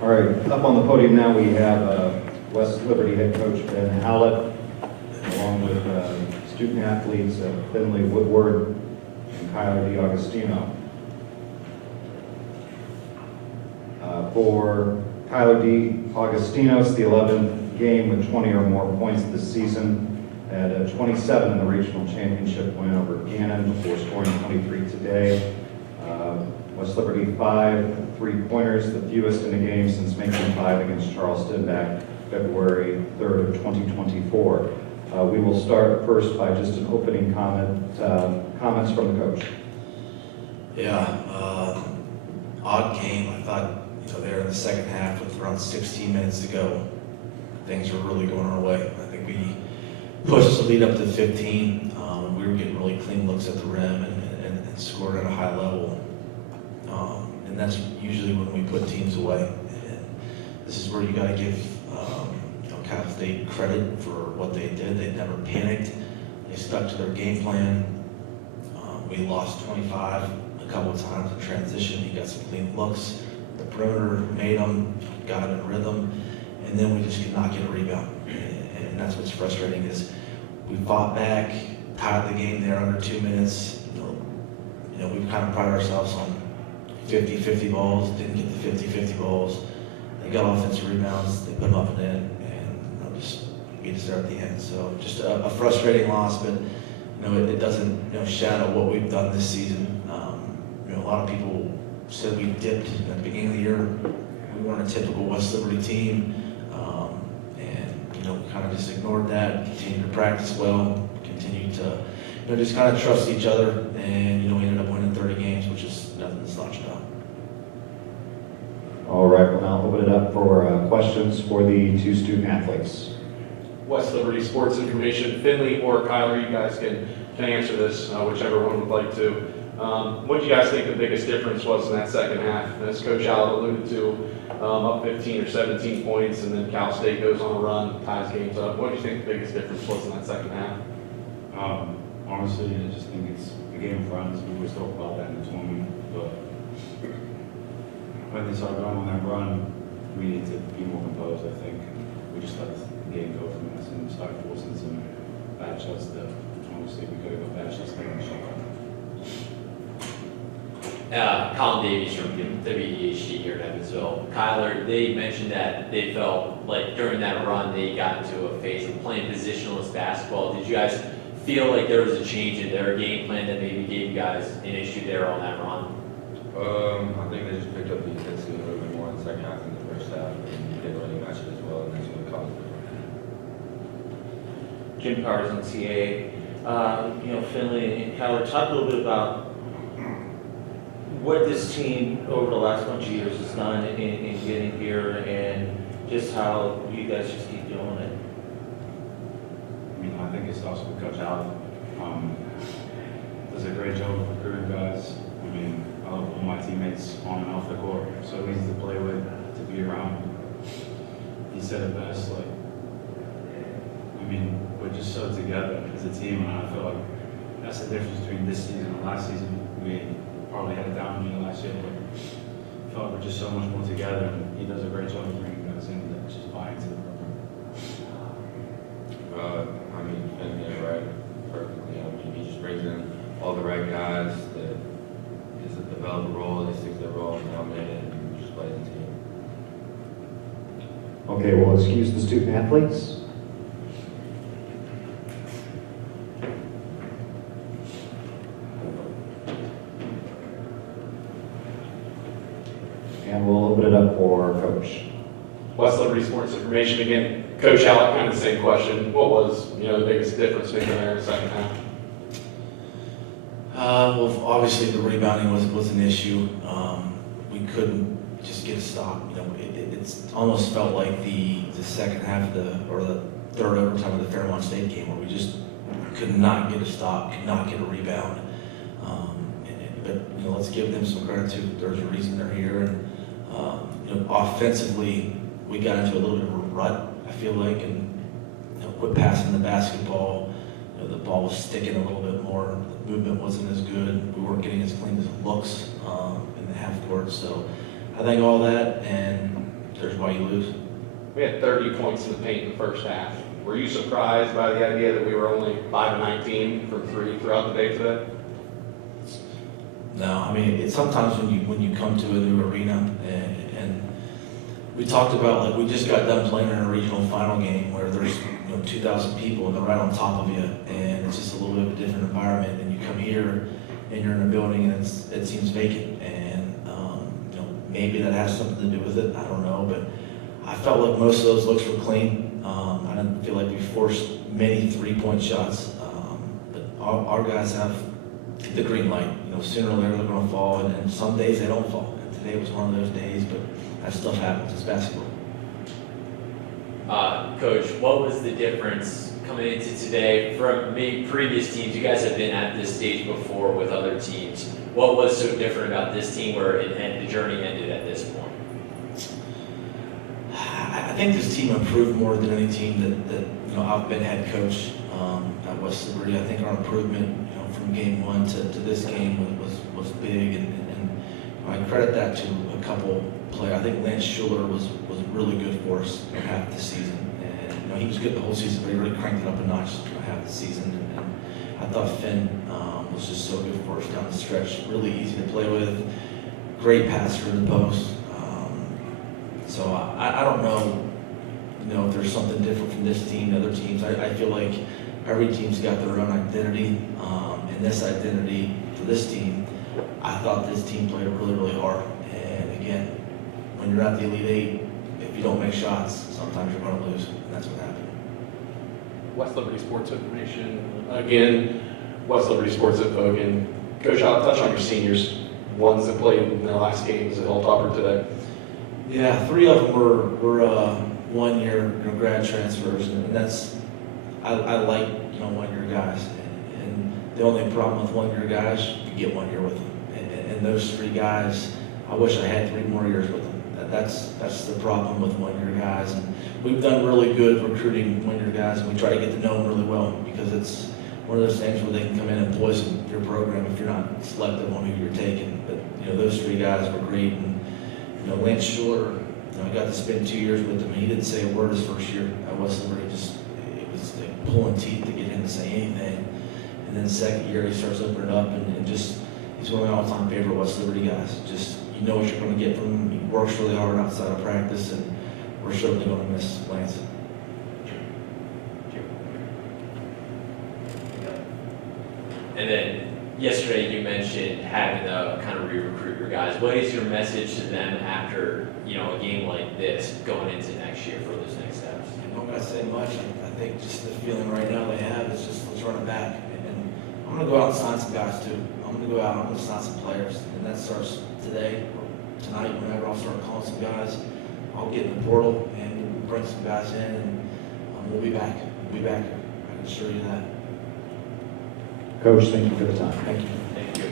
All right, up on the podium now we have West Liberty head coach Ben Howlett, along with student athletes Finley, Woodward, and Kyler DiAugustino. For Kyler DiAugustino, it's the 11th game with 20 or more points this season. Had 27 in the regional championship win over Gannon before scoring 23 today. West Liberty 5 3-pointers, the fewest in a game since making 5 against Charleston back February 3rd of 2024. We will start first by just an opening comments from the coach. Yeah, odd game. I thought, there in the second half with around 16 minutes to go, things were really going our way. I think we pushed the lead up to 15. We were getting really clean looks at the rim and scored at a high level. And that's usually when we put teams away. And this is where you got to give Cal State credit for what they did. They never panicked. They stuck to their game plan. We lost 25 a couple of times in transition. He got some clean looks. The perimeter made them, got them in rhythm, and then we just could not get a rebound. And that's what's frustrating is we fought back, tied the game there under 2 minutes. We've kind of prided ourselves on 50-50 balls, didn't get the 50-50 balls. They got offensive rebounds, they put them up and in, and just beat us there at the end. So just a frustrating loss, but it doesn't shadow what we've done this season. A lot of people said we dipped at the beginning of the year. We weren't a typical West Liberty team, and we kind of just ignored that. Continued to practice well, continued to just kind of trust each other, and we ended up winning 30 games, which is nothing to slouch about. All right, well now open it up for questions for the two student athletes. West Liberty Sports Information, Finley or Kyler, you guys can answer this, whichever one would like to. What do you guys think the biggest difference was in that second half? As Coach Howlett alluded to, up 15 or 17 points, and then Cal State goes on a run, ties games up. What do you think the biggest difference was in that second half? Honestly, I just think it's the game of runs. We always talk about that in the tournament, but when they started going on that run, we need to be more composed, I think. We just let the game go from us and started forcing some bad shots that honestly we could have got bad shots there in the shot clock. Colin Davies from WEHT here in Evansville. Kyler, they mentioned that they felt like during that run they got into a phase of playing positionless basketball. Did you guys feel like there was a change in their game plan that maybe gave you guys an issue there on that run? I think they just picked up the intensity a little bit more in the second half than the first half, and they didn't really match it as well, and that's what caused it. Jim Powers, NCAA. Finley and Howard, talk a little bit about what this team over the last bunch of years has done in getting here, and just how you guys just keep doing it. I think it starts with Coach Howlett. Does a great job of recruiting guys. I love all my teammates on and off the court. So easy to play with, to be around. He said it best, we're just so together as a team, and I feel like that's the difference between this season and last season. We probably had a down year last year, but I felt like we're just so much more together, and he does a great job of bringing guys in that just buy into the program. Finley is right perfectly. He just brings in all the right guys that develop a role, they stick to their role, and now man, and just play the team. Okay, we'll excuse the student athletes. And we'll open it up for Coach. West Liberty Sports Information again. Coach Howlett, kind of the same question. What was the biggest difference making there in the second half? Well, obviously the rebounding was an issue. We couldn't just get a stop. It's almost felt like the second half of the third overtime of the Fairmont State game where we just could not get a stop, could not get a rebound. But let's give them some credit too. There's a reason they're here, and offensively we got into a little bit of a rut, I feel like, and quit passing the basketball. The ball was sticking a little bit more. The movement wasn't as good. We weren't getting as clean as looks. I think all that, and there's why you lose. We had 30 points in the paint in the first half. Were you surprised by the idea that we were only 5 of 19 from 3 throughout the day today? No, I mean, it's sometimes when you come to a new arena, and we talked about, like, we just got done playing in a regional final game where there's 2,000 people and they're right on top of you, and it's just a little bit of a different environment. And you come here and you're in a building and it seems vacant, and maybe that has something to do with it. I don't know, but I felt like most of those looks were clean. I didn't feel like we forced many 3-point shots, but our guys have the green light. Sooner or later they're going to fall, and some days they don't fall. And today was one of those days, but that stuff happens. It's basketball. Coach, what was the difference coming into today from maybe previous teams? You guys have been at this stage before with other teams. What was so different about this team where the journey ended at this point? I think this team improved more than any team that I've been head coach at West Liberty. I think our improvement from game 1 to this game was big, and I credit that to a couple players. I think Lance Schuler was really good for us half the season, and he was good the whole season, but he really cranked it up a notch half the season. And I thought Finn was just so good for us down the stretch. Really easy to play with, great passer in the post. So I don't know, if there's something different from this team than other teams. I feel like every team's got their own identity, and this identity for this team, I thought this team played really, really hard. And again, when you're at the Elite Eight, if you don't make shots, sometimes you're going to lose, and that's what happened. West Liberty Sports Information. Again, West Liberty Sports Info again. Coach, I'll touch on your seniors, ones that played in their last games at Hilltopper today. Yeah, 3 of them were 1-year grad transfers, and that's I like 1-year guys. And the only problem with 1-year guys, you get 1 year with them. And those 3 guys, I wish I had 3 more years with them. That's the problem with 1-year guys. And we've done really good recruiting 1-year guys, and we try to get to know them really well, because it's one of those things where they can come in and poison your program if you're not selective on who you're taking. But those 3 guys were great. And Lance Schuler, I got to spend 2 years with him, and he didn't say a word his first year at West Liberty. It was like pulling teeth to get him to say anything. And then the second year, he starts opening up, and just he's one of my all-time favorite West Liberty guys. Just you know what you're going to get from him. He works really hard outside of practice, and we're certainly going to miss Lance. And then yesterday you mentioned having to kind of re-recruit your guys. What is your message to them after a game like this going into next year for those next steps? I don't got to say much. I think just the feeling right now they have is just let's run it back. And I'm going to go out and sign some guys too. I'm going to go out and I'm going to sign some players. And that starts today or tonight, whenever I'll start calling some guys. I'll get in the portal and we'll bring some guys in, and we'll be back. We'll be back here. I can assure you that. Coach, thank you for the time. Thank you. Thank you.